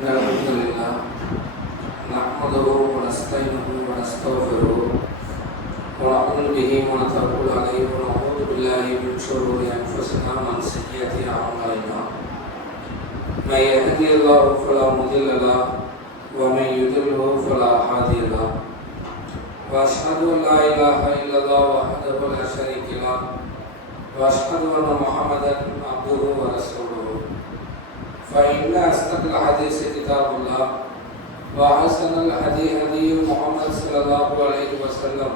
الحمد لله نحمده ونستعينه ونستغفره ونؤمن به ونتوكل عليه ونعوذ بالله من شرور انفسنا ومن سيئات اعمالنا من يهده الله فلا مضل له ومن يضلل فلا هادي له واشهد ان لا اله الا الله وحده لا شريك له واشهد ان محمدا عبده ورسوله فإن أصدق الحديث كتاب الله وأحسن الهدي هدي محمد صلى الله عليه وسلم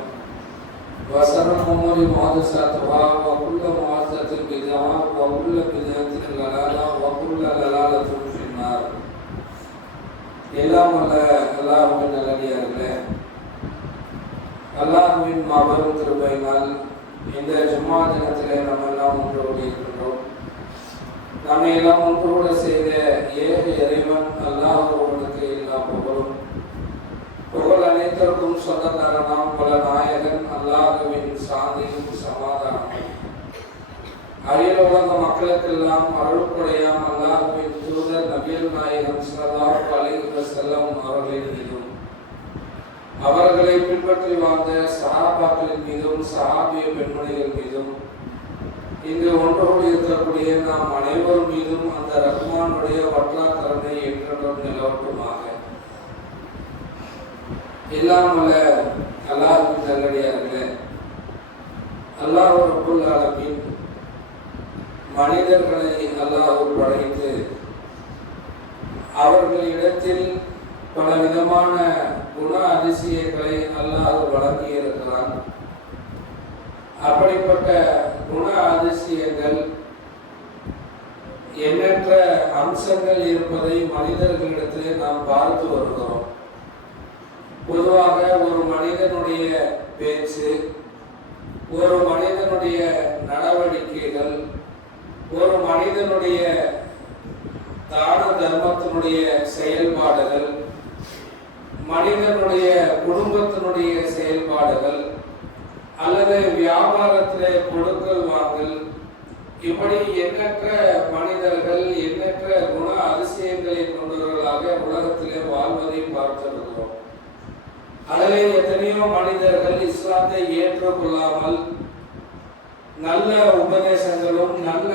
وشر الأمور محدثاتها وكل محدثة بدعة وكل بدعة ضلالة وكل ضلالة في النار. எல்லாம் வல்ல அல்லாஹ்வின் நல்லடியார்களே, அல்லாஹ்வின் மாபெரும் கிருபையினால் இந்த ஜும்மா தினத்திலே நம்ம எல்லாம் ஒன்று கூடியிருக்கின்றோம். நம்மை எல்லாம் ஒன்றோடு செய்த ஏக இறைவன் அல்லாஹ் ஒருவனுக்கு எல்லா புகழ் அனைத்திற்கும் சொந்தக்காரனாம் பல நாயகன் அல்லாஹ்வின் சாந்தியும் சமாதானமும் அகில உலக மக்களுக்கெல்லாம் அருள்படையாம் அல்லாஹ்வின் தூதர் நபிகள் நாயகம் ஸல்லல்லாஹு அலைஹி வஸல்லம் அவர்களின் மீதும் அவர்களை பின்பற்றி வாழ்ந்த சஹாபாக்களின் மீதும் சஹாபிய பெண்மணிகள் மீதும் இங்கு ஒன்றோடு இருக்கக்கூடிய நாம் அனைவர் மீதும் அந்த ரஹ்மானுடைய வற்றா கருணை என்றென்றும் நிலவட்டுமாக. எல்லாம் வல்ல அல்லாஹ்வின் நல்லடியார்களே, அல்லாஹ் ரப்புல் ஆலமீன் மனிதர்களை அல்லாஹ் படைத்து அவர்களிடத்தில் பல விதமான குண அதிசயங்களை அல்லாஹ் வழங்கியிருக்கிறான். அப்படிப்பட்ட குண அதிசயங்கள் எண்ணற்ற அம்சங்கள் இருப்பதை மனிதர்களிடத்திலே நாம் பார்த்து வருகிறோம். பொதுவாக ஒரு மனிதனுடைய பேச்சு, ஒரு மனிதனுடைய நடவடிக்கைகள், ஒரு மனிதனுடைய தான தர்மத்தினுடைய செயல்பாடுகள், மனிதனுடைய குடும்பத்தினுடைய செயல்பாடுகள் அல்லது வியாபாரத்திலே கொடுக்கல் வாங்கல், இப்படி எண்ணற்ற மனிதர்கள் எண்ணற்ற குண அதிசயங்களை கொண்டவர்களாக உலகத்திலே வாழ்வதை பார்த்திருக்கிறோம். அதிலே எத்தனையோ மனிதர்கள் இஸ்லாத்தை ஏற்றுக்கொள்ளாமல் நல்ல உபதேசங்களும் நல்ல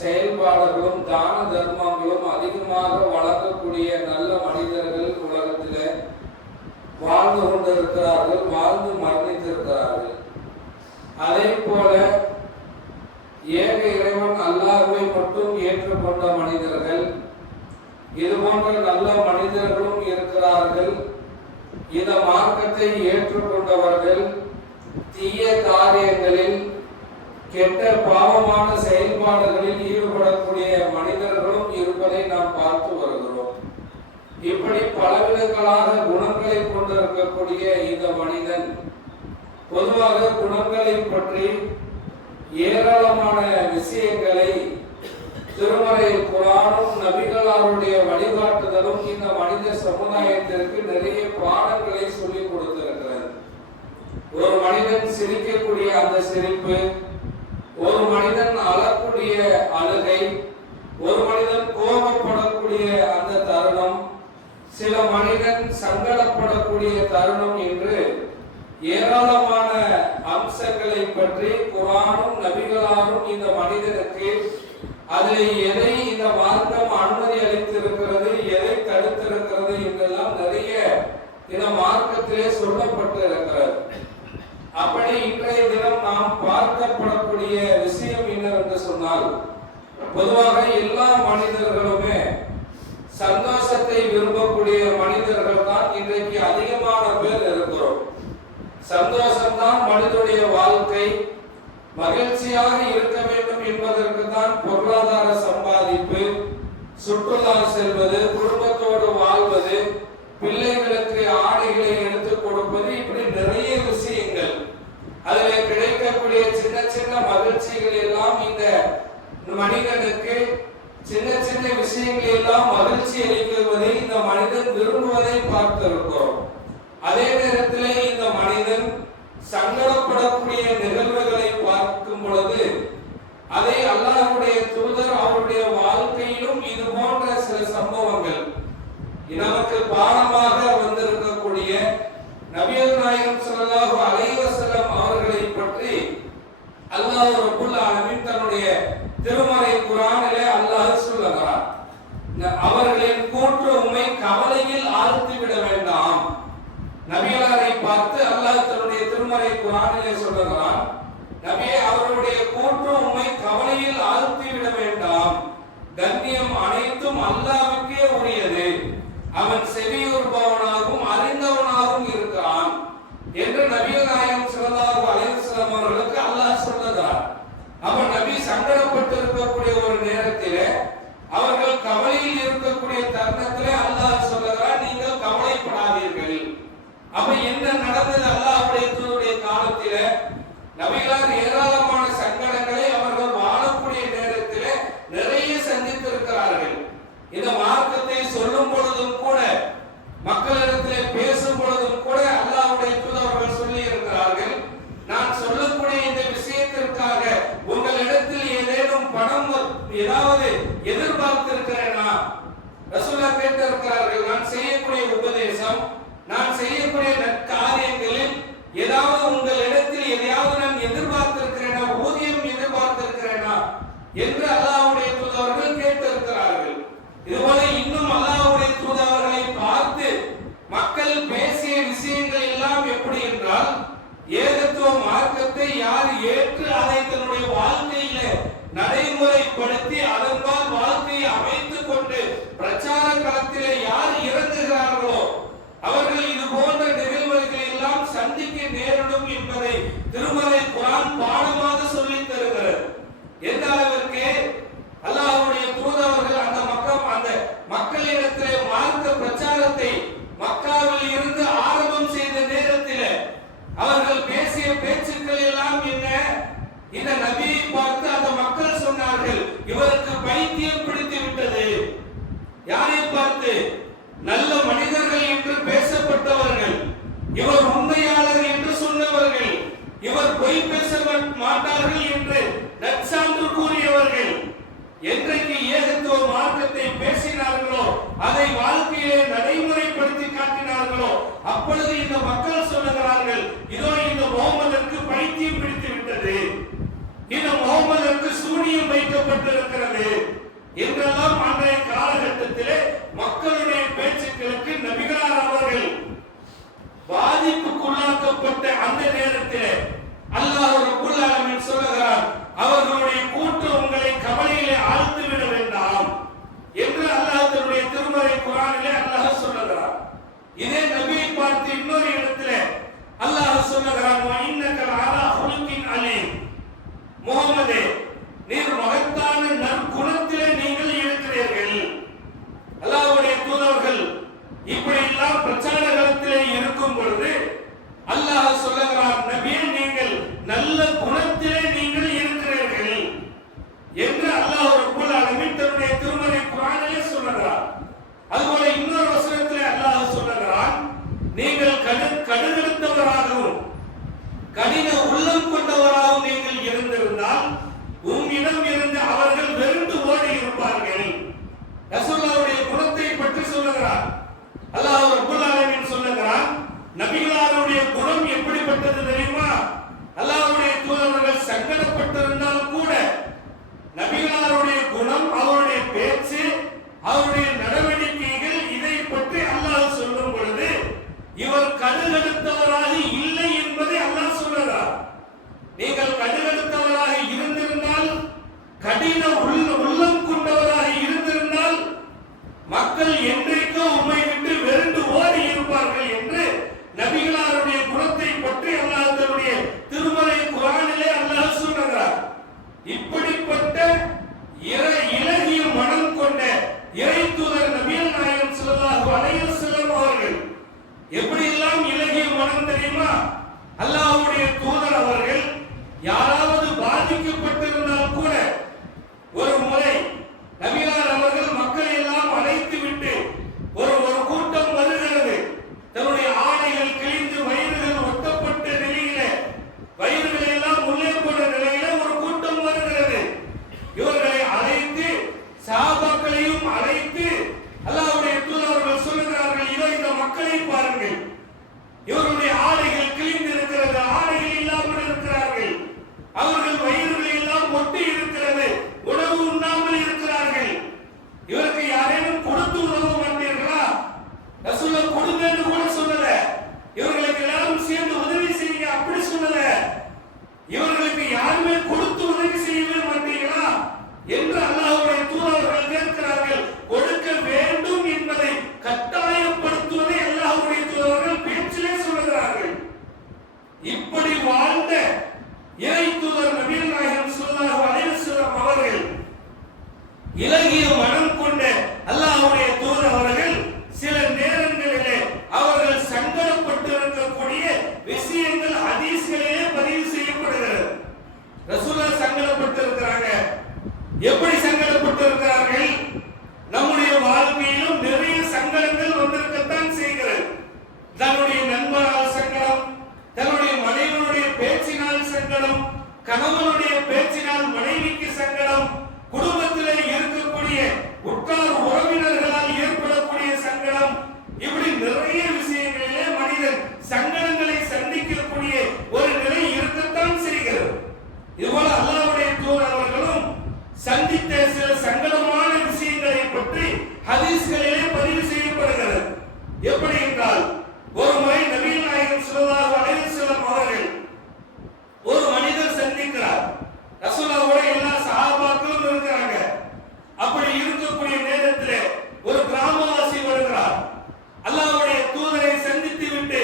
செயல்பாடுகளும் தான தர்மங்களும் அதிகமாக வழங்கக்கூடிய நல்ல மனிதர்கள் உலகத்திலே வாழ்ந்து கொண்டிருக்கிறார்கள், வாழ்ந்து மரணித்திருக்கிறார்கள். அதே போல ஏக இறைவன் அல்லாஹ்வை மட்டும் ஏற்றுக்கொண்ட மனிதர்கள், இது போன்ற நல்ல மனிதர்களும் இருக்கிறார்கள். இந்த மார்க்கத்தை ஏற்றுக்கொண்டவர்கள் தீய காரியங்களில் கெட்ட பாவமான செயல்பாடுகளில் ஈடுபடக்கூடிய மனிதர்களும் இருப்பதை நாம் பார்த்து வருகிறோம். இப்படி பலவிதங்களாக குணங்களை கொண்டிருக்கக்கூடிய இந்த மனிதன் பொதுவாக குணங்களை பற்றி ஏராளமான விஷயங்களை திருமறை குர்ஆனும் நபிகளாருடைய வழிகாட்டுதலும் இந்த மனித சமுதாயத்திற்கு நிறைய பாடங்களை சொல்லிக் கொடுத்திருக்கிறது. ஒரு மனிதன் சிரிக்கக்கூடிய அந்த சிரிப்பு, ஒரு மனிதன் அழக்கூடிய அழுகை, ஒரு மனிதன் கோபப்படக்கூடிய அந்த தருணம், சில மனிதன் சங்கடப்படக்கூடிய தருணம் என்று ஏராளமான அம்சங்களை பற்றி குர்ஆனும் நபிகளாரும் இந்த மனிதனுக்கு அதில் எதை இந்த மார்க்கம் அனுமதி அளித்திருக்கிறது, எதை தடுத்திருக்கிறது என்றெல்லாம் நிறைய இந்த மார்க்கத்திலே சொல்லப்பட்டு இருக்கிறது. அப்படி இன்றைய தினம் நாம் பார்க்கப்படக்கூடிய விஷயம் என்னவென்று சொன்னால், பொதுவாக எல்லா மனிதர்களுமே சந்தோஷத்தை விரும்பக்கூடிய மனிதர்கள் தான் இன்றைக்கு அதிகமான பேர் இருக்கிறோம். சந்தோஷம்தான் மனிதனுடைய வாழ்க்கை. மகிழ்ச்சியாக இருக்க வேண்டும் என்பதற்கு தான் பொருளாதார சம்பாதிப்பு, சுற்றுலா செல்வது, குடும்பத்தோடு வாழ்வது, பிள்ளைகளுக்கு ஆடைகளை எடுத்துக் கொடுப்பது, இப்படி நிறைய விஷயங்கள். அதில் கிடைக்கக்கூடிய சின்ன சின்ன மகிழ்ச்சிகள் எல்லாம் இந்த மனிதனுக்கு சின்ன சின்ன விஷயங்கள் எல்லாம் மகிழ்ச்சி அளிக்குவதை இந்த மனிதன் விரும்புவதை பார்த்திருக்கிறோம். அதே நேரத்தில் இந்த மனிதன் சங்கடப்படக்கூடிய நிகழ்வுகளை பார்க்கும் பொழுது அதை அல்லாஹ்வுடைய தூதர் அவருடைய வாழ்க்கையிலும் இது போன்ற சில சம்பவங்கள் நமக்கு பாடமாக வந்திருக்கக்கூடிய நபிகள் நாயகம் ஸல்லல்லாஹு அலைஹி வஸல்லம் அவர்களை பற்றி அல்லாஹ் ரப்பல் ஆலமீன் தன்னுடைய திருமறை குர்ஆனிலே அல்லாஹ் சொல்லுகிறார், அவர்களின் கூற்று உம்மை கவலையில் ஆழ்த்தி விட வேண்டாம். நபிகளாரை பார்த்து அல்லாஹ் தன்னுடைய திருமறை குர்ஆனிலே சொல்லுகிறான், நபியே அவர்களுடைய கூற்று உம்மை கவலையில் ஆழ்த்தி விட வேண்டாம். கண்ணியம் அனைத்தும் அல்லாஹ்வுக்கே உரியது. அவன் செவியுறுபவனாகவும் அறிந்தவனாகவும் இருக்கிறான் என்று நபிகள் நாயகம் ஸல்லல்லாஹு அலைஹி வஸல்லம் அவர்களுக்கு அல்லாஹ் சொல்லுகிறார். அவன் நபி சங்கடப்பட்டு இருக்கக்கூடிய ஒரு நேரத்திலே, அவர்கள் கவலையில் இருக்கக்கூடிய தருணத்திலே அல்லாஹ் சொல்லுகிறார், நீங்கள் கவலைப்படாதீர்கள். அப்ப என்ன நடந்தது? அல்லாஹ்வுடைய தூதருடைய காலத்திலே நபிகளார் ஏராளமான சங்கடங்களை அவர்கள் வாழக்கூடிய நேரத்திலே நிறைய சந்தித்திருக்கிறார்கள். இந்த மார்க்கத்தை சொல்லும் பொழுதும் கூட, மக்களிடத்திலே பேசும் பொழுதும் கூட அல்லாஹ்வுடைய தூதர்கள் சொல்லி இருக்கிறார்கள், நான் சொல்லக்கூடிய இந்த விஷயத்திற்காக உங்களிடத்தில் ஏதேனும் பணம் ஏதாவது எதிர்பார்த்திருக்கிறேனா? ரசூலுல்லாஹ் கேட்டிருக்கிறார்கள், நான் செய்யக்கூடிய உபதேசம், நான் செய்யக்கூடிய நற்காரியங்களில் ஏதாவது உங்களிடத்தில் எதையாவது நான் எதிர்பார்த்திருக்கிறேனா, ஊதியம் எதிர்பார்த்திருக்கிறேனா என்று அல்லாஹ்வுடைய தூதர்கள் கேட்டிருக்கிறார்கள். இதுபோல இன்னும் அல்லாஹ்வுடைய தூதர்களை பார்த்து மக்கள் பேசிய விஷயங்கள் எல்லாம் எப்படி என்றால், ஏகத்துவ மார்க்கத்தை யார் ஏற்று அதை தன்னுடைய வாழ்க்கையில நடைமுறைப்படுத்தி அதன்பால் வாழ்க்கையை அமைத்துக் கொண்டு பிரச்சார களத்திலே யார் இறங்குகிறார்களோ அவர்கள் இது போன்ற நிகழ்வுகளை எல்லாம் சந்திக்க நேரிடும் என்பதை திருமறை குர்ஆன் பாடமாக சொல்லித் தருகிறது. எந்த அளவிற்கு அல்லாஹ்வுடைய தூதர்கள் அந்த மக்களிடத்திலே மார்க்க பிரச்சாரத்தை மக்காவில் இருந்து ஆரம்பம் செய்த நேரத்தில் அவர்கள் பேசிய பேச்சுக்கள் எல்லாம் என்ன? இந்த நபியை பார்த்து அந்த மக்கள் சொன்னார்கள், இவருக்கு பைத்தியம் பிடித்து விட்டது. யாரை பார்த்து? நல்ல மனிதர்கள் என்று பேசப்பட்டவர்கள், இவர் உண்மையாளர் என்று சொன்னவர்கள், இவர் பொய் பேச மாட்டார்கள் என்று நற்சான்று கூறியவர்கள். என்றைக்கு ஏகத்துவ மார்க்கத்தை பேசினார்களோ, அதை வாழ்க்கையிலே நடைமுறைப்படுத்தி காட்டினார்களோ, அப்பொழுது இந்த மக்கள் சொல்லுகிறார்கள், இதோ இந்த முஹம்மதுக்கு பைத்தியம் பிடித்து விட்டது, இந்த முஹம்மதுக்கு சூனியம் வைக்கப்பட்டிருக்கிறது என்றெல்லாம் அன்றைய காலகட்டத்திலே மக்களுடைய பேச்சுக்களுக்கு நபிகளார் அவர்கள் பாதிப்புக்குள்ளாக்கப்பட்ட அந்த நேரத்திலே அல்லாஹ் ரப்பல் ஆலமீன் சொல்லுகிறார், அவர்களுடைய கூற்று உங்களை கவலையிலே ஆழ்த்தி விட வேண்டாம் என்று அல்லாஹ் தன்னுடைய திருமறை குர்ஆனிலே அல்லாஹ் சொல்லுகிறார். இதே நபியை பார்த்து இன்னொரு இடத்திலே அல்லாஹ் சொல்லுகிறார், வ இன்னக லஅலா ஹுலுகின் அலீம், முஹம்மதே நீர் மகத்தான நற்குணத்திலே நீங்கள் இருக்கிறீர்கள். அல்லாஹ்வுடைய தூதர்கள் இப்படி எல்லாம் பிரச்சார களத்திலே இருக்கும் பொழுது அல்லாஹ் சொல்லுகிறார், நபியே நீங்கள் நல்ல குணத்திலே நீங்கள் இருக்கிறீர்கள் என்று அல்லாஹ் ரப்பல் ஆலமீன் தன்னுடைய திருமறை குர்ஆனிலே சொல்லுகிறார். அதுபோல இன்னொரு வசனத்திலே அல்லாஹ் சொல்லுகிறான், நீங்கள் கடுகடுத்தவராகவும் கடின உள்ளம் கொண்டவராகவும் நீங்கள் இருந்திருந்தால் உம்மிடம் இருந்து அவர்கள் வெறுண்டு ஓடி இருப்பார்கள். ரசூலுல்லாஹ்வுடைய குணத்தை பற்றி சொல்லுகிறார். அல்லாஹ் ரப்பல் ஆலமீன் சொல்லுகிறான், நபிகளாருடைய குணம் எப்படிப்பட்டது தெரியுமா? அல்லாஹ்வுடைய தூதர்கள் சங்கடப்பட்டிருந்தால் கூட நபிகளாருடைய குணம், அவருடைய பேச்சு, அவருடைய நடவடிக்கைகள், இதை பற்றி அல்லாஹ் சொல்லும் பொழுது இவர் கடுகடுத்தவராக இல்லை என்பதை அல்லாஹ் சொல்லுகிறார். நீங்கள் கடுகடுத்தவராக இருந்திருந்தால், கடின உள்ளம் கொண்டவராக இருந்திருந்தால் மக்கள் என்றைக்கோ உம்மை விட்டு வெறுண்டு ஓடி இருப்பார்கள் என்று நபிகளாருடைய குணத்தை பற்றி அல்லாஹ் தன்னுடைய திருமறை குர்ஆனிலே அல்லாஹ் சொல்லுகிறார். இப்படிப்பட்ட இலகிய மனம் கொண்ட உற்றார் உறவினர்களால் ஏற்படக்கூடிய சங்கடம், இப்படி நிறைய விஷயங்களிலே மனிதன் சங்கடங்களை சந்திக்கக்கூடிய ஒரு நிலை இருக்கத்தான் செய்கிறது. இதுபோல அல்லாஹ்வுடைய தூதர் அவர்களும் சந்தித்த சில சங்கடமான விஷயங்களை பற்றி ஹதீஸ்களிலே பதிவு செய்யப்படுகிறது. எப்படி என்றால், ஒரு முறை நபிகள் நாயகம் ஸல்லல்லாஹு அலைஹி வஸல்லம் அவர்கள் ஒரு மனிதர் சந்திக்கிறார். ரசூலுல்லாஹ்வோட எல்லா சஹாபாக்களும் இருக்கிறாங்க. அப்படி இருக்கக்கூடிய நேரத்தில் ஒரு கிராமவாசி வருகிறார். அல்லாஹ்வுடைய தூதரை சந்தித்து விட்டு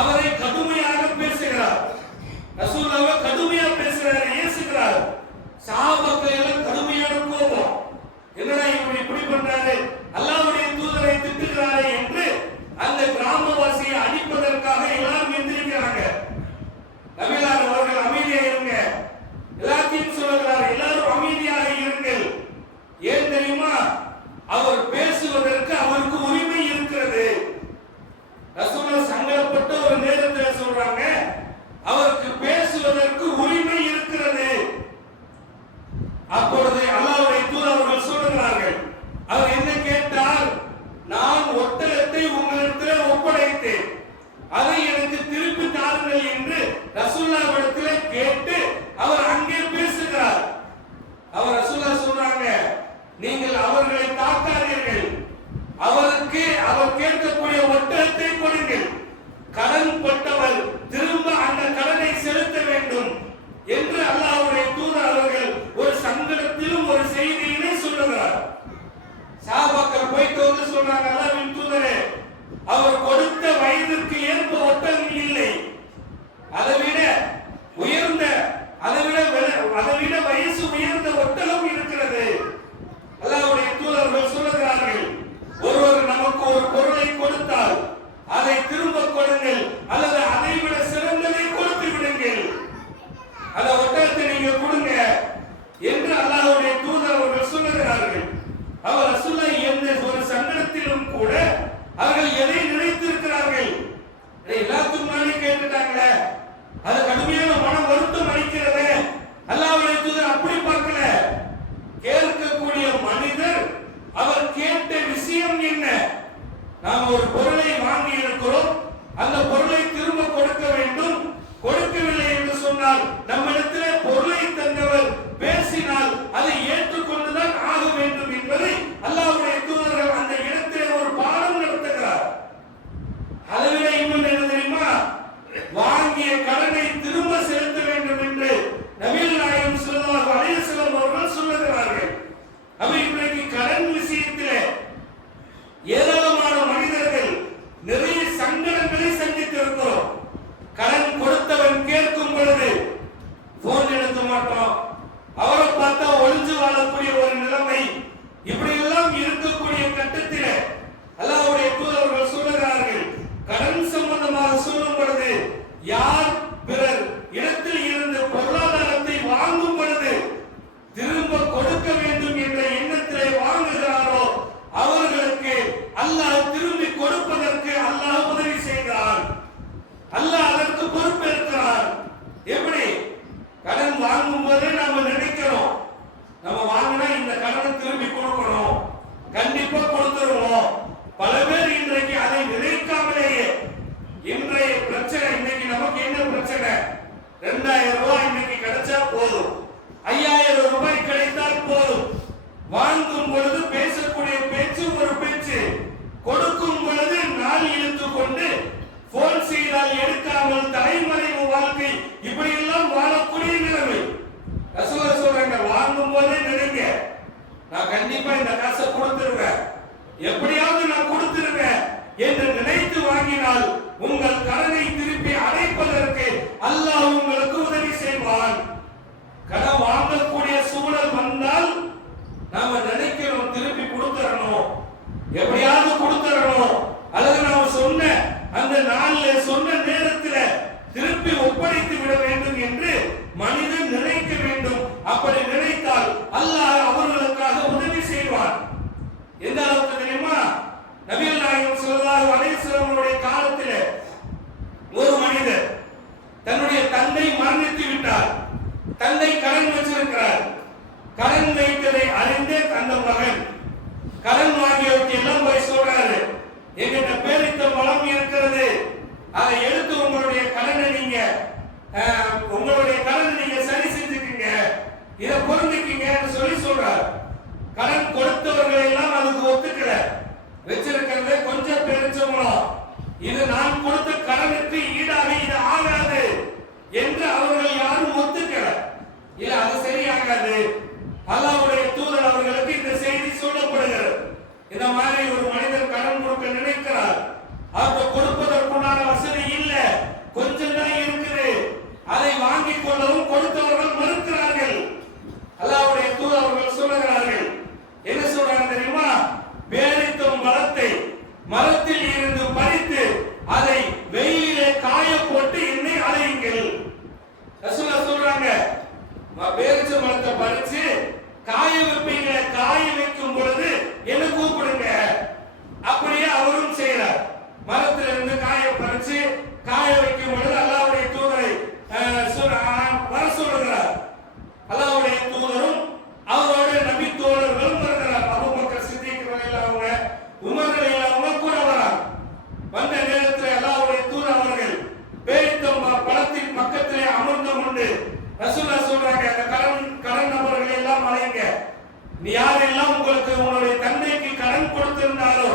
அவரை கடுமையாக பேசுகிறார். ரசூலுல்லாஹ் கடுமையா பேசுறாரு, ஏசுகிறார். சஹாபாக்கள் எல்லாம் கடுமையான கோபம், என்னடா இவன் இப்படி பண்றாரு, அல்லாஹ்வுடைய தூதரை திட்டுகிறாரே என்று அந்த கிராமவாசியை அடிப்பதற்காக எல்லாரும் எந்திரிக்கிறாங்க. நபிகளார் அவர்கள் அமைதியா இருங்க, எல்லாத்தையும் சொல்லுகிறார், எல்லாரும் அமைதியாக இருங்கள். ஏன் தெரியுமா? அவர் பேசுவதற்கு அவருக்கு உரிமை இருக்கிறது. ரசூலுல்லாஹ் சங்கடப்பட்ட ஒரு நேரத்தில் சொல்றாங்க, அவருக்கு பேசுவதற்கு உரிமை இருக்கிறது. அப்பொழுது அல்லாஹ்வுடைய தூதர் அவர்கள் சொல்கிறார்கள், அவர் என்ன கேட்டார்? நான் ஒட்டகத்தை உங்களிடத்தில் ஒப்படைத்தேன், அதை எனக்கு திருப்பி தாருங்கள் என்று ரசூலுல்லாஹ்விடத்தில் கேட்டு அவர் அங்கே பேசுகிறார். அவர் ரசூலுல்லாஹ் சொல்றாங்க, நீங்கள் அவர்களை தாக்காதீர்கள், அவருக்கு அவர் கேட்கக்கூடிய ஒட்டகத்தை கொடுங்கள், கடன் பட்டவர் திரும்ப அந்த கடனை செலுத்த வேண்டும் என்று அல்லாஹ்வுடைய தூதர் அவர்கள் ஒரு சங்கடத்திலும் ஒரு செய்தியினை சொல்லுகிறார். சஹாபாக்கள் போயிட்டு வந்து சொல்றாங்க, அல்லாஹ்வின் தூதரே, அவர் கொடுத்த வயதிற்கு ஏற்ப ஒட்டகம் இல்லை, அதைவிட உயர்ந்த அதைவிட வயசு உயர்ந்த ஒட்டகம் இருக்கிறது. அல்லாஹ்வுடைய தூதர்கள் சொல்லுகிறார்கள், ஒருவர் நமக்கு ஒரு பொருளை கொடுத்தால் அதை திரும்ப கொடுங்கள், அல்லது அதை விட சிறந்ததை கொடுத்து விடுங்கள், அந்த ஒட்டகத்தை நீங்க கொடுங்க என்று அல்லாஹ்வுடைய தூதர் அவர்கள் சொல்லுகிறார்கள். அவர் ரசூலுல்லாஹ் எந்த ஒரு சங்கடத்திலும் கூட அவர்கள் எதை நினைத்திருக்கிறார்கள், எல்லாத்துக்கும் முன்னாடி கேட்டுட்டாங்களே, அது கடுமையான மன வருத்தம் அளிக்கிறது. அல்லாஹ்வுடைய தூதர் அப்படி பார்க்கல. கேட்கக்கூடிய மனிதர் அவர் கேட்ட விஷயம் என்ன? நாம் ஒரு பொருளை வாங்கி இருக்கிறோம், அந்த பொருளை திரும்ப கொடுக்க வேண்டும், கொடுக்கவில்லை என்று சொன்னால் நம்மிடத்தில் பொருளை தந்தவர் பேசினால் அதை ஏற்றுக்கொண்டுதான் ஆக வேண்டும் என்பதை அல்லாஹ்வுடைய தூதர்கள் அந்த இடத்திலே ஒரு பாடம் நடத்துகிறார். அதுவே இன்னும் என்ன தெரியுமா? வாங்கிய கடனை திரும்ப செலுத்த வேண்டும் என்று நபிகள் நாயகம் ஸல்லல்லாஹு அலைஹி வஸல்லம் அவர்கள் சொல்லுகிறார்கள். அவை இன்றைக்கு கடன் விஷயத்திலே ஏராளமான மனிதர்கள் நிறைய சங்கடங்களை சந்தித்திருக்கிறோம். கடன் கொடுத்தவன் கேட்கும் பொழுது போன் எடுக்க மாட்டோம், அவரை பார்த்தா ஒளிஞ்சு வாழக்கூடிய ஒரு நிலைமை, இப்படி எல்லாம் இருக்கக்கூடிய கட்டத்தில் அல்லாஹ்வுடைய தூதர்கள் சொல்லுகிறார்கள், கடன் சம்பந்தமாக சொல்லும் பொழுது யார் பிறர் இடத்தில் இருந்து பொருளாதாரத்தை வாங்கும் பொழுது திரும்ப கொடுக்க வேண்டும் என்ற எண்ணத்திலே வாங்குகிறாரோ அவர்களுக்கு அல்லாஹ் திரும்பி கொடுப்பதற்கு அல்லாஹ் உதவி செய்கிறார். அல்லாஹ் அதற்கு பொறுப்பேற்கிறார். எப்படி? கடன் வாங்கும் போதே நாம நினைக்கிறோம், நம்ம வாங்கினா இந்த கடனை திரும்பி கொடுக்கணும், கண்டிப்பா கொடுத்துருவோம். பல பேர் இன்றைக்கு அதை நினைக்காமலேயே இன்றைய பிரச்சனை, இன்னைக்கு நமக்கு என்ன பிரச்சனை? 2000 ரூபாய் இன்னைக்கு கிடைச்சா போதும், 5000 ரூபாய் கிடைத்தால் போதும். வாங்கும் பொழுது பேசக்கூடிய பேச்சு ஒரு பேச்சு, கொடுக்கும் பொழுது நாள் இழுத்து கொண்டு போன் செய்தால் எடுக்காமல் தலைமறைவு வாழ்க்கை, இப்படி எல்லாம் வாழக்கூடிய நிலைமை. ரசூலுல்லாஹ் சொல்றாங்க, வாங்கும் போதே நினைங்க, நான் கண்டிப்பா இந்த காசை கொடுத்துருவேன், எப்படியாவது நான் கொடுத்துருவேன் என்று நினைத்து வாங்கினால் உங்கள் கடனை திருப்பி அடைப்பதற்கு அல்லாஹ் உங்களுக்கு உதவி செய்வான். கடன் வாங்கக்கூடிய சூழல் வந்தால் நாம நினைக்கிறோம் திருப்பி கொடுத்துறணும், எப்படியாவது கொடுத்துறணும், அல்லது நாம சொன்ன அந்த நாளில் சொன்ன நேரத்தில் திருப்பி ஒப்படைத்து விட வேண்டும் என்று மனிதன் நினைக்க வேண்டும். அப்படி நினைத்தால் அல்லாஹ் அவர்களுக்காக உதவி செய்வார். எந்த அளவுக்கு தெரியுமா? நபிகள் நாயகம் ஸல்லல்லாஹு அலைஹி வஸல்லம் காலத்தில் இந்த மாதிரி ஒரு மனிதர் கடன் கொடுக்க நினைக்கிறார், அவருக்கு கொடுப்பதற்குண்டான வசதி இல்ல, கொஞ்சம் தான் இருக்குது, அதை வாங்கிக் கொள்ளவும் கொடுத்தவர்கள் மறுக்கிறார்கள். அல்லாஹ்வுடைய தூதர் அவர்கள் சொல்லுகிறார்கள், என்ன சொல்றாங்க தெரியுமா? பேரித்தம் மரத்தை மரத்தில் இருந்து பறித்து அதை வெயிலிலே காய போட்டு என்னை அழையுங்கள். ரசூலுல்லாஹ் சொல்றாங்க, பேரிச்ச மரத்தை பறிச்சு காய வைப்பீங்க, காய வைக்கும் பொழுது என்ன கூப்பிடுங்க. அப்படியே அவரும் செய்யறார். மரத்துல இருந்து காய பறிச்சு காய வைக்கும் பொழுது அல்லாஹ்வுடைய தூதரை வர சொல்லுகிறார். அல்லாஹ்வுடைய தூதரும் அவரோட நபி தோழர்களும் வருகிறார். அபூபக்கர் சித்திக் ரலியல்லாஹு அன்ஹு, உமர் ரலியல்லாஹு அன்ஹு கூட வரார். வந்த நேரத்தில் அல்லாஹ்வுடைய தூதர் அவர்கள் பேரித்தம் பழத்தின் பக்கத்திலே அமர்ந்து கொண்டு ரசூலுல்லாஹ் சொல்றாங்க, அந்த கடன் நபர்களை எல்லாம் அழைங்க, நீ யாரெல்லாம் உங்களுக்கு உங்களுடைய தந்தைக்கு கடன் கொடுத்திருந்தாரோ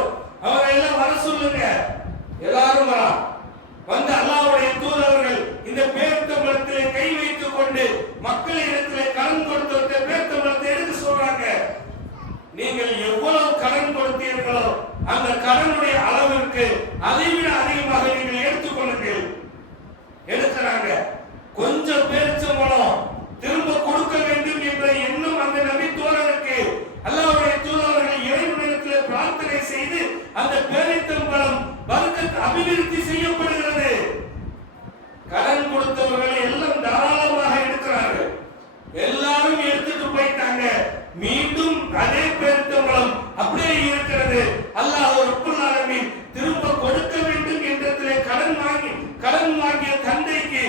அவரை எல்லாம் வர சொல்லுங்க. எல்லாரும் வரா. வந்து அல்லாஹ்வுடைய தூதர்கள் இந்த பேரித்தம்பழத்திலே கை வைத்துக் கொண்டு மக்களிடத்திலே கடன் கொடுத்த பேரித்தம்பழத்தை எடுத்து சொல்றாங்க, நீங்கள் எவ்வளவு கடன் கொடுத்தீர்களோ அந்த கடனுடைய அளவிற்கு அதைவிட அதிகமாக நீங்கள் எடுத்துக்கொள்ளுங்கள். எடுக்கிறாங்க. கொஞ்சம் பேரிச்சம்பழம் திரும்ப கொடுக்க வேண்டும் என்ற எண்ணம் அந்த நபி தோழருக்கு. அல்லாஹ்வுடைய தூதர்கள் இறைவனிடத்தில் பிரார்த்தனை செய்து அந்த பேரித்தம்பழம் பரக்கத் அபிவிருத்தி செய்யப்படுகிறது. கடன் கொடுத்தவர்கள் எல்லாம் தாராளமாக எடுக்கிறார்கள். எல்லாரும் எடுத்துட்டு போயிட்டாங்க. மீண்டும் அதே பேரித்தம்பழம் அப்படியே இருக்கிறது. அல்லாஹ் ரப்புல் ஆலமீன் திரும்ப கொடுக்க வேண்டும் என்றதிலே கடன் வாங்கிய தந்தைக்கு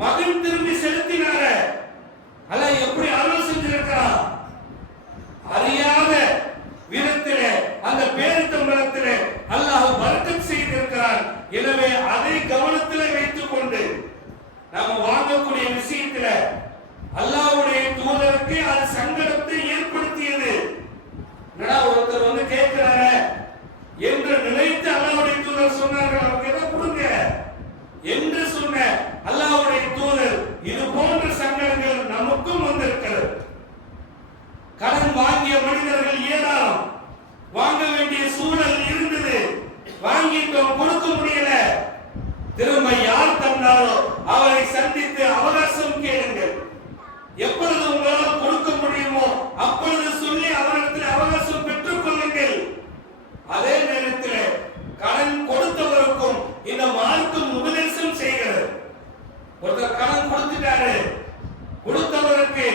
மகன் திரும்பி செலுத்தினார. அல்லாஹ் எப்படி அருள் செஞ்சிருக்கிறான்? அறியாத விதத்திலே அந்த பேரித்தம்பழத்திலே அல்லாஹ் பரக்கத் செய்திருக்கிறான். எனவே அதை கவனத்திலே வைத்துக் கொண்டு நாம் வாங்கக்கூடிய விஷயத்தில அல்லாஹ்வுடைய தூதருக்கு அது சங்கடத்தை ஏற்படுத்தியது. என்னடா ஒருத்தர் வந்து கேட்கிறாரு என்று நினைத்து அல்லாஹ்வுடைய தூதர் சொன்னார்கள், அவங்க எதை கொடுங்க என்று சொன்ன அல்லாஹ்வுடைய தூதர் இது போன்ற சங்கடங்கள் நமக்கும் வந்திருக்கிறது. கடன் வாங்கிய மனிதர்கள் ஏராளம். வாங்க வேண்டிய சூழல் இருந்தது, வாங்கிட்டோம், கொடுக்க முடியல. திரும்ப யார் தந்தாரோ அவரை சந்தித்து அவகாசம் கேளுங்கள். எப்பொழுது உங்களால் கொடுக்க முடியுமோ அப்பொழுது சொல்லி அவரிடத்தில் அவகாசம் பெற்றுக் கொள்ளுங்கள். அதே நேரத்தில் கடன் கொடுத்தவருக்கும் இந்த மார்க்கம் உபதேசம் செய்கிறது. ஒருத்தர் கடன் கொடுத்துட்டாரு, கொடுத்தவருக்கு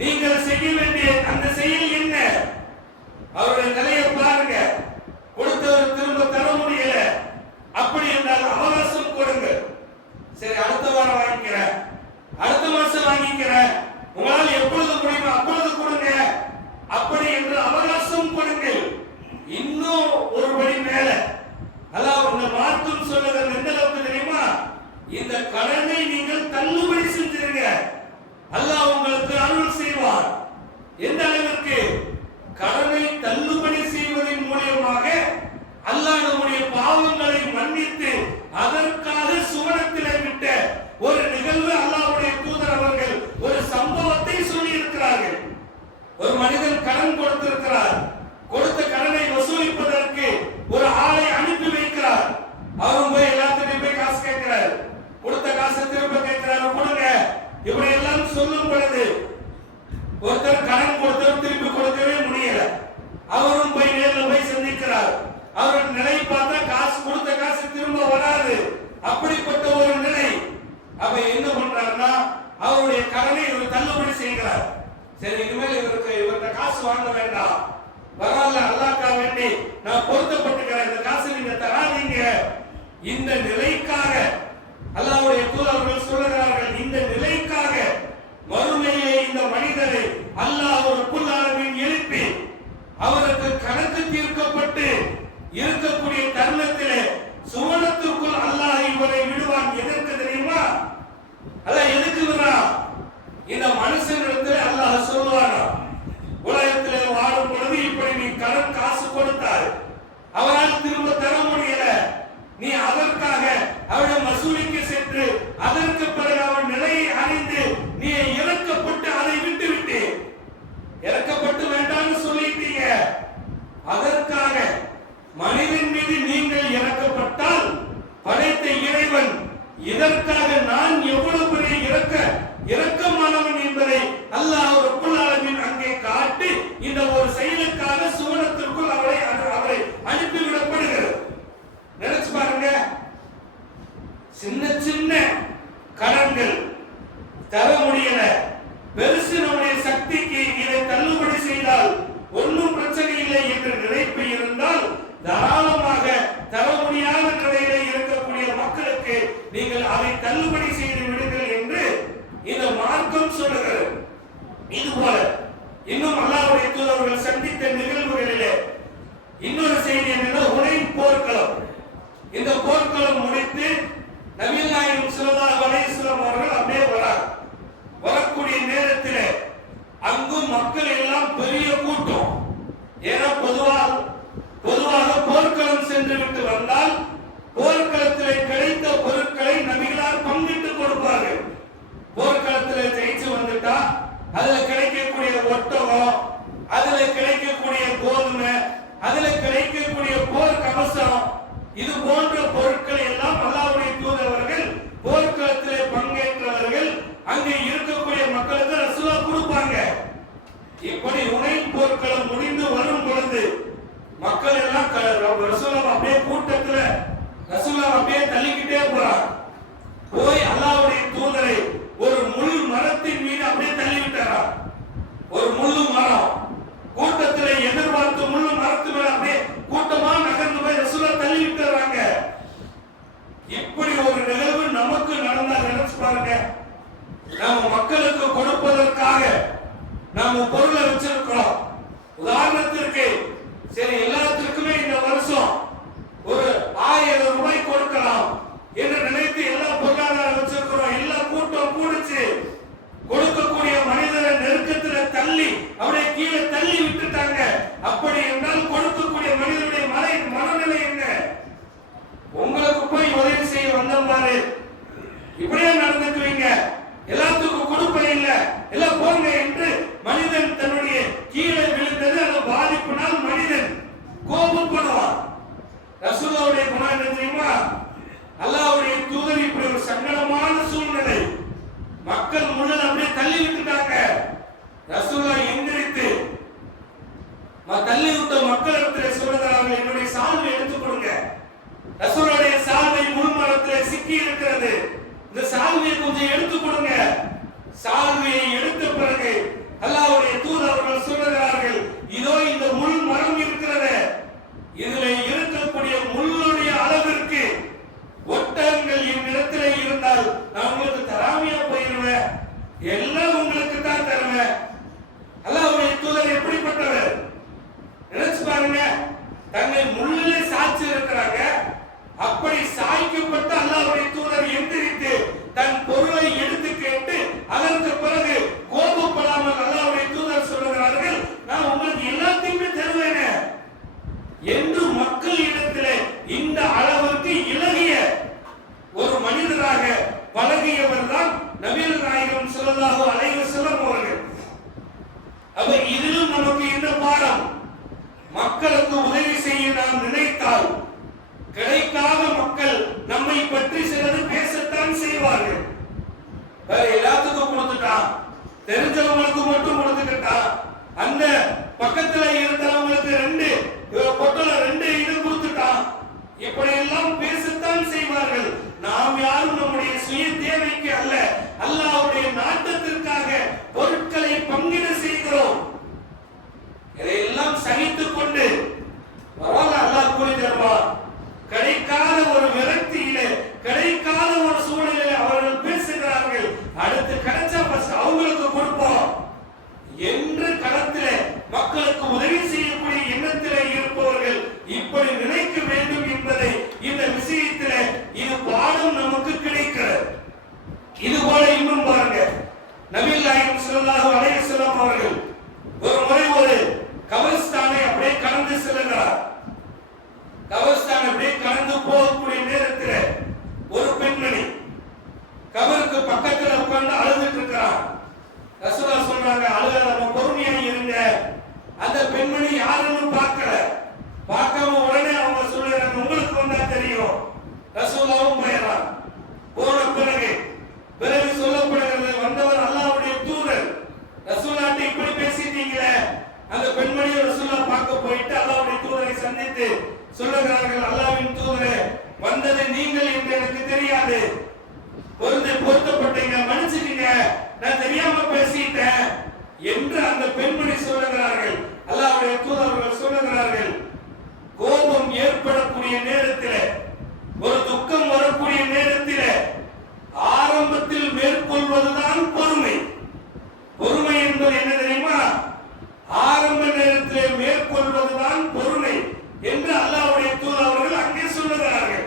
நீங்கள் செய்ய வேண்டிய அந்த செயல் என்ன? அவருடைய நிலையை பாருங்க. கொடுத்தவர் திரும்ப தர முடியல, அப்படி என்றால் அவகாசம் கொடுங்க. சரி, அடுத்த வாரம் வாங்கிக்கிறேன், அடுத்த மாசம் வாங்கிக்கிறேன், உங்களால் எப்பொழுது முடியுமோ அப்பொழுது கொடுங்க, அப்படி என்று அவகாசம் கொடுங்கள். இன்னும் ஒரு படி மேல அல்லாஹ் இந்த மார்க்கம் சொல்லுகிறது எந்த அளவுக்கு தெரியுமா? இந்த கடனை நீங்கள் தள்ளுபடி செஞ்சிருங்க, அல்லாஹ் உங்களுக்கு அருள் செய்வார். எந்த அளவிற்கு? கடனை தள்ளுபடி செய்வதன் மூலமாக அல்லாஹ் நம்முடைய பாவங்களை மன்னித்து அதற்காக சுவனத்திலே விட்ட ஒரு நிகழ்வு அல்லாஹ்வுடைய தூதர் அவர்கள் ஒரு சம்பவத்தை சொல்லி இருக்கிறார்கள். ஒரு மனிதன் கடன் கொடுத்திருக்கிறார். கொடுத்த கடனை வசூலிப்பதற்கு ஒரு ஆளை அனுப்பி வைக்கிறார். அவரும் போய் எல்லாத்தையும் போய் காசு கேட்கிறார். கொடுத்த காசை திரும்ப கேட்கிறார், கொடுங்க. இப்படி எல்லாம் சொல்லும் பொழுது ஒருத்தர் கடன் கொடுத்தவர் திருப்பி கொடுக்கவே முடியல. அவரும் போய் நேரில் போய் சந்திக்கிறார். அவருடைய நிலை பார்த்தா காசு கொடுத்த காசு திரும்ப வராது. அப்படிப்பட்ட ஒரு நிலை. அப்ப என்ன பண்றாருன்னா அவருடைய கடனை இவர் தள்ளுபடி செய்கிறார். சரி, இனிமேல் இவர்கிட்ட காசு வாங்க வேண்டாம், பரவாயில்ல, அல்லாஹ்க்காக வேண்டி நான் பொருத்தப்பட்டுக்கிறேன், இந்த காசு நீங்க தராதீங்க. இந்த நிலைக்காக அல்லாஹ்வுடைய தூதர்கள் சொல்லுகிறார்கள், இந்த நிலைக்காக மறுமையிலே இந்த மனிதரை அல்லாஹ் ரப்புல் ஆலமீன் எழுப்பி அவருக்கு கணக்கு தீர்க்கப்பட்டு இருக்கக்கூடிய தருணத்திலே சுவனத்துக்குள் அல்லாஹ் இவரை விடுவான். எதற்கு தெரியுமா? அல்லாஹ் எதுக்கு விடுறான்? இந்த மனுஷனிடத்தில் அல்லாஹ் சொல்லுவானா, உலகத்திலே வாழும் பொழுது இப்படி நீ கடன் காசு கொடுத்தார், அவரால் திரும்ப தர முடியல, நீ அதற்காக அவரிடம் வசூலிக்க சென்று அதற்கு பிறகு அவன் நிலையை அறிந்து நீ இறக்கப்பட்டு அதை விட்டு விட்டு இறக்கப்பட்டு வேண்டாம்னு சொல்லிட்டீங்க, அதை இதற்காக நான் எவ்வளவு பெரிய இரக்கமானவன் என்பதை அல்லாஹ் ரப்பல் ஆலமீன் அங்கே காட்டி இந்த ஒரு செயலுக்காக சுவனத்திற்குள் அவரை அனுப்பிவிடப்படுகிறது. நினைச்சு பாருங்க, சின்ன சின்ன கடன்கள் தர முடியல, பெருசு நம்முடைய சக்திக்கு இதை தள்ளுபடி செய்தால் ஒன்றும் பிரச்சனை இல்லை என்ற நினைப்பு இருந்தால் தாராளமாக தர முடியாத நிலையில இருக்கக்கூடிய மக்களுக்கு நீங்கள் அதை தள்ளுபடி செய்து விடுங்கள் என்று இந்த மார்க்கம் சொல்லுகிறது. இது போல இன்னும் அல்லாஹ்வுடைய தூதர்கள் சந்தித்த நிகழ்வுகளிலே இன்னொரு செய்தி என்னன்னா, ஹுனைன் போர்க்களம். இந்த போர்க்களம் முடித்து நபிகள் நாயகம் ஸல்லல்லாஹு அலைஹி வஸல்லம் அவர்கள் அப்படியே வரக்கூடிய நேரத்தில் அங்கும் மக்கள் எல்லாம் பெரிய கூட்டம். ஏன்னா பொதுவாக போர்க்களம் சென்று விட்டு வந்தால் போர்க்களத்தில் கிடைத்த பொருட்களை நபிகளார் பங்கிட்டு கொடுப்பார்கள். போர்க்களத்தில் ஜெயிச்சு வந்துட்டா அதுல கிடைக்கக்கூடிய ஒட்டகம், அதுல கிடைக்கக்கூடிய கோதுமை, அதுல கிடைக்கக்கூடிய போர் கவசம், இது போன்ற பொருட்கள் எல்லாம் அல்லாஹ்வுடைய தூதர்கள் போர்க்களத்திலே பங்கேற்றவர்கள் அங்கே இருக்கக்கூடிய மக்களுக்கு ரசூலுல்லாஹ் கொடுப்பாங்க. இப்படி ஹுனைன் போர்க்களம் முடிந்து வரும் பொழுது மக்கள் எல்லாம் ரசூலுல்லாஹ் அப்படியே கூட்டத்துல ரசூலுல்லாஹ் அப்படியே தள்ளிக்கிட்டே போறாங்க. போய் அல்லாஹ்வுடைய தூதரை ஒரு முள் மரத்தின் மீது அப்படியே தள்ளி விட்டாரா. ஒரு முள்ளு மரம் கூட்டத்துல எதிர்பார்த்து முள்ளு மரத்து மேல அப்படியே கூட்டமா நகர்ந்து போய் ரசூலுல்லாஹ் தள்ளி விட்டுறாங்க. இப்படி ஒரு நிகழ்வு நமக்கு நடந்தா நினைச்சு பாருங்க. நாம மக்களுக்கு கொடுப்பதற்காக நாம பொருளை வச்சிருக்கிறோம். உதாரணத்திற்கு சரி எல்லாத்துக்குமே இந்த வருஷம் ஒரு 1000 ரூபாய் கொடுக்கலாம் என்று நினைத்து எல்லா பொருளாதாரம் வச்சிருக்கிறோம். எல்லா கூட்டம் கூடிச்சு கொடுக்கக்கூடிய மனிதரை நெருக்கத்துல தள்ளி அவரை கீழே தள்ளி விட்டுட்டாங்க. அப்படி என்றால் கொடுக்கக்கூடிய மனிதனுடைய மனநிலை என்ன? உங்களுக்கு போய் உதவி செய்ய வந்தவாறு இப்படியே நடந்துக்குவீங்க, எல்லாத்துக்கும் கொடுப்பது இல்ல, எல்லாம் போங்க என்று மனிதன் தன்னுடைய கீழே விழுந்தது அந்த பாதிப்பினால் மனிதன் கோபப்படுவான். ரசூலுல்லாஹ்வுடைய குணம் என்ன தெரியுமா? அல்லாஹ்வுடைய தூதர் இப்படி ஒரு சங்கடமான சூழ்நிலை, மக்கள் முன்னால் அப்படியே தள்ளி விட்டுட்டாங்க. ரசூலுல்லாஹ் எந்திரித்து தள்ளி விட்ட மக்களிடத்தில் சொல்றாங்க, என்னுடைய சால்வை எடுத்துக் கொடுங்க. ரசூலுல்லாஹ்வுடைய சால்வை முள்மரத்தில் சிக்கி இருக்கிறது, இந்த சால்வையை கொஞ்சம் எடுத்துக் கொடுங்க. சால்வையை எடுத்த பிறகு அல்லாஹ்வுடைய தூதர் அவர்கள் சொல்கிறார்கள், இதோ இந்த முள் மரம் இருக்கிறது, இதுல இருக்கக்கூடிய முள்ளுடைய அளவிற்கு ஒட்டகங்கள் என்னிடத்திலே இருந்தால் நான் உங்களுக்கு தராமையா போயிருவேன், எல்லாம் உங்களுக்கு தான் தருவேன். அல்லாஹ்வுடைய தூதர் எப்படிப்பட்டவர் நினைச்சு பாருங்க. தன்னை முள்ளிலே சாய்ச்சி இருக்கிறாங்க. அப்படி சாய்க்கப்பட்ட அல்லாஹ்வுடைய தூதர் எந்திரித்து தன் பொருளை எடுத்து கேட்டு அதற்கு பிறகு கோபப்படாமல் அல்லாஹ்வுடைய தூதர் சொல்லுகிறார்கள், நான் உங்களுக்கு எல்லாத்தையுமே தருவேனே என்று மக்கள் இடத்திலே இந்த அளவிற்கு இலகிய ஒரு மனிதராக பழகியவர் தான் நபிகள் நாயகம் ஸல்லல்லாஹு அலைஹி வஸல்லம் அவர்கள். அப்ப இதிலும் நமக்கு இந்த பாடம், மக்களுக்கு உதவி செய்ய நாம் நினைத்தால் கிடைக்காத மக்கள் நம்மை பற்றி சிலது பேசத்தான் செய்வார்கள். வேற எல்லாத்துக்கும் கொடுத்துட்டான், தெரிஞ்சவங்களுக்கு மட்டும் கொடுத்துட்டான், அந்த பக்கத்துல இருந்தவங்களுக்கு 2 பொட்டல 2 இது கொடுத்துட்டான், இப்படி எல்லாம் பேசத்தான் செய்வார்கள். நாம் யாரும் நம்முடைய சுய தேவைக்கு அல்ல, அல்லாஹ்வுடைய நாட்டத்திற்காக பொருட்களை பங்கிட செய்கிறோம். இதையெல்லாம் சகித்துக் கொண்டு பரவாயில்ல, அல்லாஹ் கூலி தருவார். கிடைக்காத ஒரு விரக்தியிலே, கிடைக்காத ஒரு சூழலிலே அவர்கள் பேசுகிறார்கள், அடுத்து கிடைச்சா அவங்களுக்கு கொடுப்போம் என்று களத்திலே மக்களுக்கு உதவி செய்யக்கூடிய எண்ணத்திலே இருப்பவர்கள் இப்படி நினைக்க வேண்டும் என்பதை இந்த விஷயத்திலே இது பாடம் நமக்கு கிடைக்கிறது. இது போல இன்னும் பாருங்க, சொல்லுகிறார்கள், அல்லாஹ்வின் தூதரே, வந்தது நீங்கள் என்று எனக்கு தெரியாது, பொருத்தப்பட்டீங்க, மன்னிச்சுக்கீங்க, நான் தெரியாம பேசிட்டேன் என்று அந்த பெண்மணி சொல்லுகிறார்கள். அல்லாஹ்வுடைய தூதர்கள் சொல்லுகிறார்கள், கோபம் ஏற்படக்கூடிய நேரத்தில், ஒரு துக்கம் வரக்கூடிய நேரத்தில் ஆரம்பத்தில் மேற்கொள்வதுதான் பொறுமை. பொறுமை என்பது என்ன தெரியுமா? ஆரம்ப நேரத்தில் மேற்கொள்வதுதான் பொறுமை என்று அல்லாஹ்வுடைய தூதர்கள் அங்கே சொல்லுகிறார்கள்.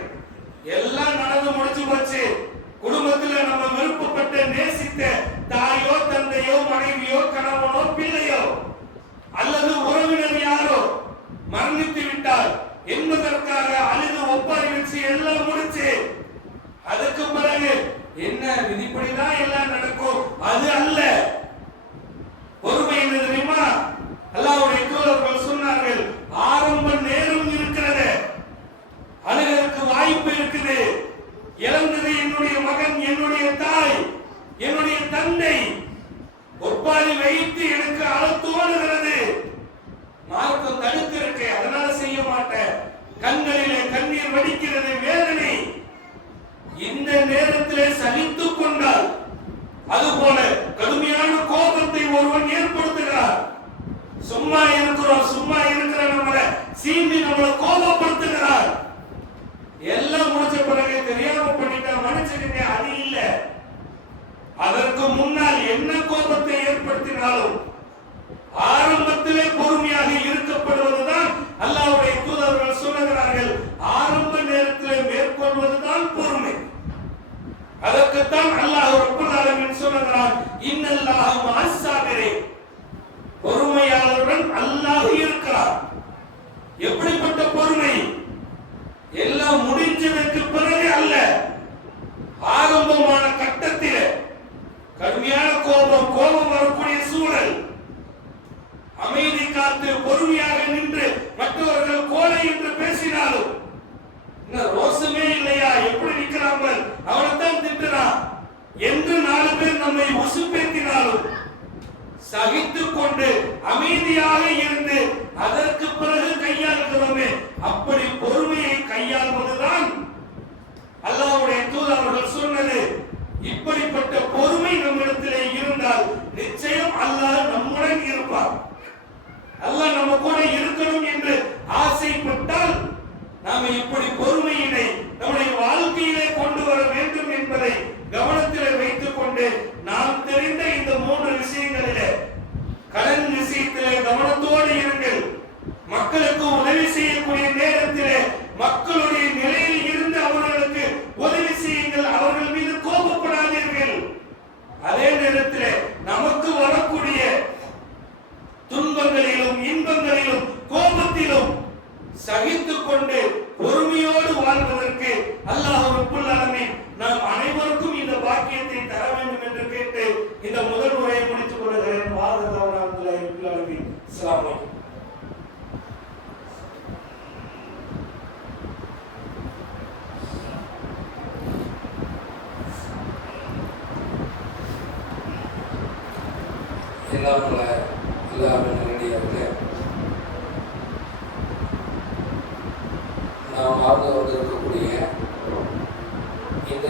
எல்லாம் நடந்து முடிச்சு போச்சு. குடும்பத்தில் நம்ம விருப்பப்பட்ட நேசித்த தாயோ தந்தையோ மனைவியோ கணவனோ பிள்ளையோ அல்லது உறவினர் யாரோ மரணித்து விட்டார் என்பதற்காக அழுது ஒப்பாரி வச்சு எல்லாம் முடிச்சு அதுக்கு பிறகு என்ன விதிப்படிதான் எல்லாம் நடக்கும், அது அல்ல பொறுமை. என்ன தெரியுமா? அல்லாஹ்வுடைய தூதர்கள் சொன்னார்கள், ஆரம்ப நேரம் இருக்கிறது, அழுகிறதுக்கு வாய்ப்பு இருக்குது. இழந்தது என்னுடைய மகன், என்னுடைய தாய், என்னுடைய தந்தை, ஒப்பாரி வைத்து எனக்கு அழ தோணுகிறது. மார்க்கம் தடுத்து இருக்கு, அதனால செய்ய மாட்டேன். கண்களிலே கண்ணீர் வடிக்கிறது, வேதனை. இந்த நேரத்திலே சலித்துக் கொண்டால், அதுபோல கடுமையான கோபத்தை ஒருவன் ஏற்படுத்துகிறார். சும்மா இருக்கிற நம்மளை சீண்டி நம்மளை கோபப்படுத்துகிறார். எல்லாம் முடிச்ச பிறகு தெரியாம பண்ணிட்டா மன்னிச்சுக்கிட்டே, அது இல்ல. அதற்கு முன்னால் என்ன கோபத்தை ஏற்படுத்தினாலும் ஆரம்பத்திலே பொறுமையாக இருக்கப்படுவதுதான் அல்லாஹ்வுடைய தூதர்கள் சொல்லுகிறார்கள், ஆரம்ப நேரத்திலே மேற்கொள்வதுதான் பொறுமை. அதற்குத்தான் அல்லாஹ் ரப்பல் ஆலமீன் சொல்லுகிறான், இன்னல்லாஹ மஅஸ் ஸாபிரீன், பொறுமையாளருடன் அல்லாஹ் இருக்கிறார். எப்படிப்பட்ட பொறுமை? எல்லாம் முடிஞ்சதற்கு பிறகு அல்ல, ஆரம்பமான கட்டத்தில் கடுமையான கோபம் வரக்கூடிய சூழல், அமைதி காத்து பொறுமையாக நின்று மற்றவர்கள் கோலை என்று பேசினாலும் ரோசமே இல்லையா, எப்படி நிற்கிறாமல் அவனைத்தான் திட்டுறான் என்று 4 பேர் நம்மை உசுப்பேத்தினாலும் சகித்துக் கொண்டு அமைதியாக இருந்து அதற்கு பிறகு கையாளுகிறோமே, அப்படி பொறுமையை கையாள்வதுதான் அல்லாஹ்வுடைய தூதர்கள் சொன்னது. இப்படிப்பட்ட பொறுமை நம்மிடத்திலே இருந்தால் நிச்சயம் அல்லாஹ் நம்முடன் இருப்பார். அல்லாஹ் நம்ம கூட இருக்கணும் என்று ஆசைப்பட்டால் நாம இப்படி பொறுமையினை நம்முடைய வாழ்க்கையிலே கொண்டு வர வேண்டும் என்பதை கவனத்திலே வைத்துக் கொண்டு நாம் தெரிந்த இந்த 3 விஷயங்களிலே, கடன் விஷயத்திலே கவனத்தோடு இருங்கள். மக்களுக்கு உதவி செய்யக்கூடிய நேரத்திலே மக்களுடைய நிலையில் இருந்து அவர்களுக்கு உதவி செய்யுங்கள், அவர்கள் மீது கோபப்படாதீர்கள். அதே நேரத்திலே நமக்கு வரக்கூடிய துன்பங்களிலும் இன்பங்களிலும் கோபத்திலும் சகித்துக் கொண்டு பொறுமையோடு வாழ்வதற்கு அல்லாஹ் ரப்பல் ஆலமீன் நாம் அனைவருக்கும் இந்த பாக்கியத்தை தர வேண்டும் என்று கேட்டு இந்த முதல் உரையை முடித்துக் கொள்கிறேன். நாம் வாழ்ந்து கொண்டிருக்கக்கூடிய இந்த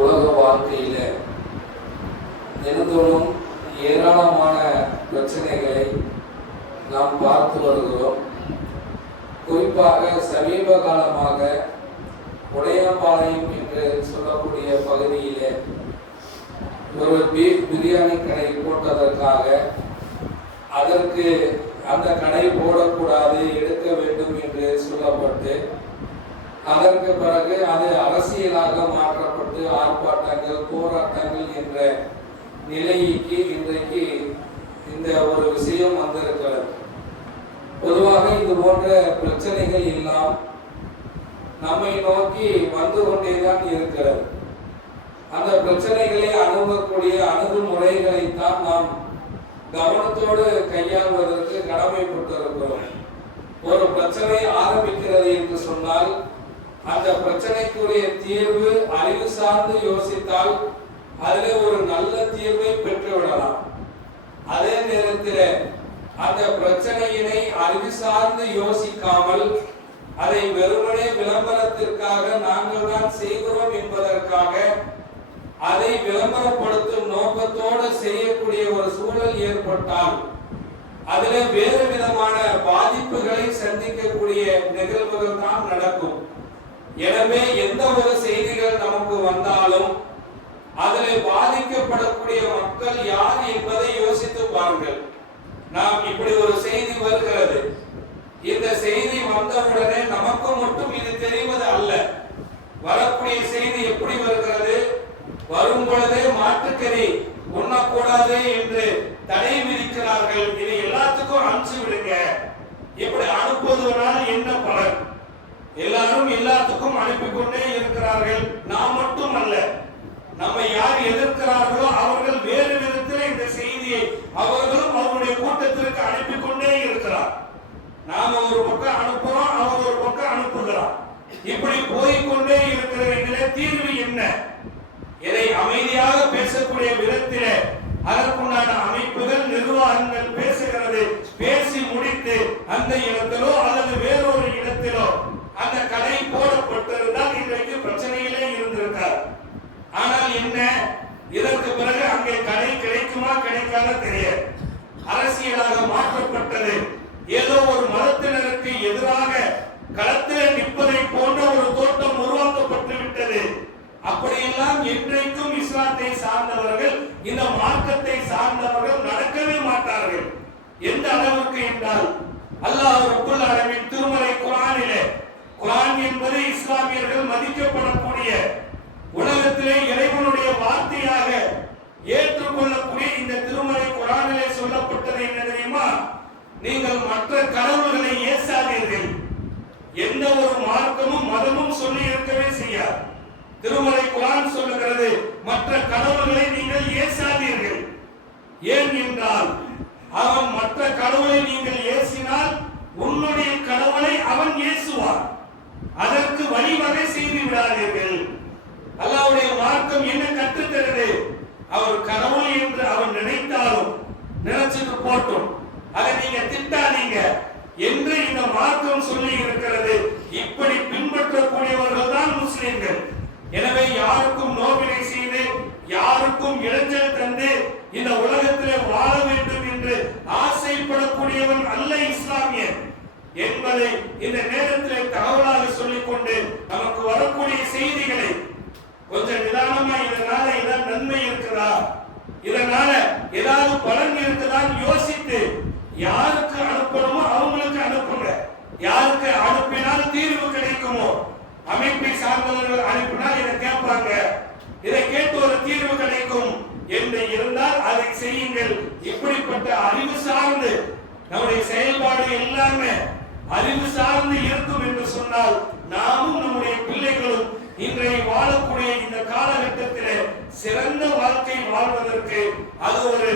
உலக வாழ்க்கையில தினந்தோறும் ஏராளமான பிரச்சனைகளை நாம் பார்த்து வருகிறோம். குறிப்பாக சமீப காலமாக உடையாம்பாளையம் என்று சொல்லக்கூடிய பகுதியிலே ஒரு பீஃப் பிரியாணி கடை போட்டதற்காக அதற்கு அந்த கடை போடக்கூடாது, எடுக்க வேண்டும் என்று சொல்லப்பட்டு அதற்கு பிறகு அது அரசியலாக மாற்றப்பட்டு ஆர்ப்பாட்டங்கள் போராட்டங்கள் என்ற நிலைக்கு இன்றைக்கு இந்த ஒரு விஷயம் வந்திருக்கிறது. பொதுவாக இது போன்ற பிரச்சனைகள் எல்லாம் நம்மை நோக்கி வந்து கொண்டேதான் இருக்கிறது. அந்த பிரச்சனைகளை அணுகக்கூடிய அணுகுமுறைகளைத்தான் நாம் கவனத்தோடு கையாள்வதற்கு கடமைப்பட்டிருக்கிறோம். ஒரு பிரச்சனை ஆரம்பிக்கிறது என்று சொன்னால் அந்த பிரச்சனைக்குரிய தீர்வு அறிவு சார்ந்து யோசித்தால் அதிலே ஒரு நல்ல தீர்வை பெற்றுவிடலாம். அதே நேரத்தில் அந்த பிரச்சனையினை அறிவு சார்ந்து யோசிக்காமல் அதை வெறுமனே விளம்பரத்திற்காக நாங்கள் தான் செய்கிறோம் என்பதற்காக அதை விளம்பரப்படுத்தும் நோக்கத்தோடு செய்யக்கூடிய ஒரு சூழல் ஏற்பட்டால் அதிலே வேறு விதமான பாதிப்புகளை சந்திக்கக்கூடிய நிகழ்வுகள் தான் நடக்கும். எனவே எந்த ஒரு செய்திகள் நமக்கு வந்தாலும் அதில் பாதிக்கப்படக்கூடிய மக்கள் யார் என்பதை யோசித்து பாருங்கள். நாம் இப்படி ஒரு செய்தி வருகிறது, இந்த செய்தி வந்தவுடனே நமக்கு மட்டும் இது தெரிவது அல்ல. வரக்கூடிய செய்தி எப்படி வருகிறது? வரும் பொழுதே மாட்டுக்கறி உண்ணக்கூடாது என்று தடை விதிக்கிறார்கள். இதை எல்லாத்துக்கும் அனுப்பிச்சு விடுங்க. இப்படி அனுப்புவதனால் என்ன பலன்? எல்லாரும் எல்லாத்துக்கும் அனுப்பி கொண்டே இருக்கிறார்கள். நாம் மட்டும் அல்ல, நம்ம யார் எதிர்க்கிறார்களோ அவர்கள் வேறு விதத்தில் இந்த செய்தியை அவர்களும் அவருடைய கூட்டத்திற்கு அனுப்பி கொண்டே இருக்கிறார். நாம ஒரு பக்கம் அனுப்புறோம், அவர் ஒரு பக்கம் அனுப்புகிறார். இப்படி போய்கொண்டே இருக்கிற இதிலே தீர்வு என்ன? இதை அமைதியாக பேசக்கூடிய விதத்திலே அதற்குண்டான அமைப்புகள், நிர்வாகங்கள் பேசுகிறது. பேசி முடித்து அந்த இடத்திலோ அல்லது வேறொரு இடத்திலோ அந்த கடை போடப்பட்டிருந்தால் இன்றைக்கு பிரச்சனையிலே இருந்திருக்கார். ஆனால் என்ன, இதற்கு பிறகு அங்கே கடை கிடைக்குமா கிடைக்காத தெரியாது. அரசியலாக மாற்றப்பட்டது. ஏதோ ஒரு மதத்தினருக்கு எதிராக களத்தில் நிற்பதை போன்ற ஒரு தோட்டம் உருவாக்கப்பட்டு விட்டது. அப்படியெல்லாம் இன்றைக்கும் இஸ்லாத்தை சார்ந்தவர்கள், இந்த மார்க்கத்தை சார்ந்தவர்கள் நடக்கவே மாட்டார்கள். எந்த அளவுக்கு என்றால், அல்லாஹ் ரப்பல் ஆலமீன் திருமறை குர்ஆனிலே, குர்ஆன் என்பது இஸ்லாமியர்கள் மதிக்கப்படக்கூடிய, உலகத்திலே இறைவனுடைய வார்த்தையாக ஏற்றுக்கொள்ளக்கூடிய இந்த திருமறை குர்ஆனிலே சொல்லப்பட்டது என்ன தெரியுமா? நீங்கள் மற்ற கடவுள்களை ஏசாதீர்கள். எந்த ஒரு மார்க்கமும் மதமும் சொல்லி இருக்கவே செய்யாது. திருமறை குர்ஆன் சொல்லுகிறது, மற்ற கடவுள்களை நீங்கள் ஏசாதீர்கள். ஏன் என்றால், அவன் மற்ற கடவுளை நீங்கள் ஏசினால் உன்னுடைய கடவுளை அவன் ஏசுவான். அதற்கு வழிவகை செய்து விடாதீர்கள். அல்லாஹ்வுடைய மார்க்கம் என்ன கற்றுத்தருது? அவர் கடவுள் என்று அவன் நினைத்தாலும் நினைச்சுட்டு போட்டும், அதை நீங்க திட்டாதீங்க என்று இந்த மார்க்கம் சொல்லி இருக்கிறது. இப்படி பின்பற்றக்கூடியவர்கள் தான் முஸ்லிம்கள். எனவே யாருக்கும் நோவினை செய்து, யாருக்கும் இளைஞர் தந்து இந்த உலகத்திலே வாழ வேண்டும் என்று ஆசைப்படக்கூடியவன் அல்ல இஸ்லாமியன் என்பதை இந்த நேரத்திலே தகவலாக சொல்லிக் கொண்டு, நமக்கு வரக்கூடிய செய்திகளை கொஞ்சம் நிதானமா, இதனால ஏதாவது நன்மை இருக்குதா, இதனால ஏதாவது பலன் இருக்குதான்னு யோசித்து யாருக்கு அனுப்பணுமோ அவங்களுக்கு அனுப்புங்க. யாருக்கு அனுப்பினால் தீர்வு கிடைக்குமோ, அமைப்பை சார்ந்தவர்கள் அனுப்பினால் இதை கேட்பாங்க, இதை கேட்டு ஒரு தீர்வு கிடைக்கும் என்று இருந்தால் அதை செய்யுங்கள். இப்படிப்பட்ட அறிவு சார்ந்து நம்முடைய செயல்பாடு எல்லாமே அறிவு சார்ந்து இருக்கும் என்று சொன்னால், நாமும் நம்முடைய பிள்ளைகளும் இன்றைய வாழக்கூடிய இந்த காலகட்டத்திலே சிறந்த வாழ்க்கை வாழ்வதற்கு அது ஒரு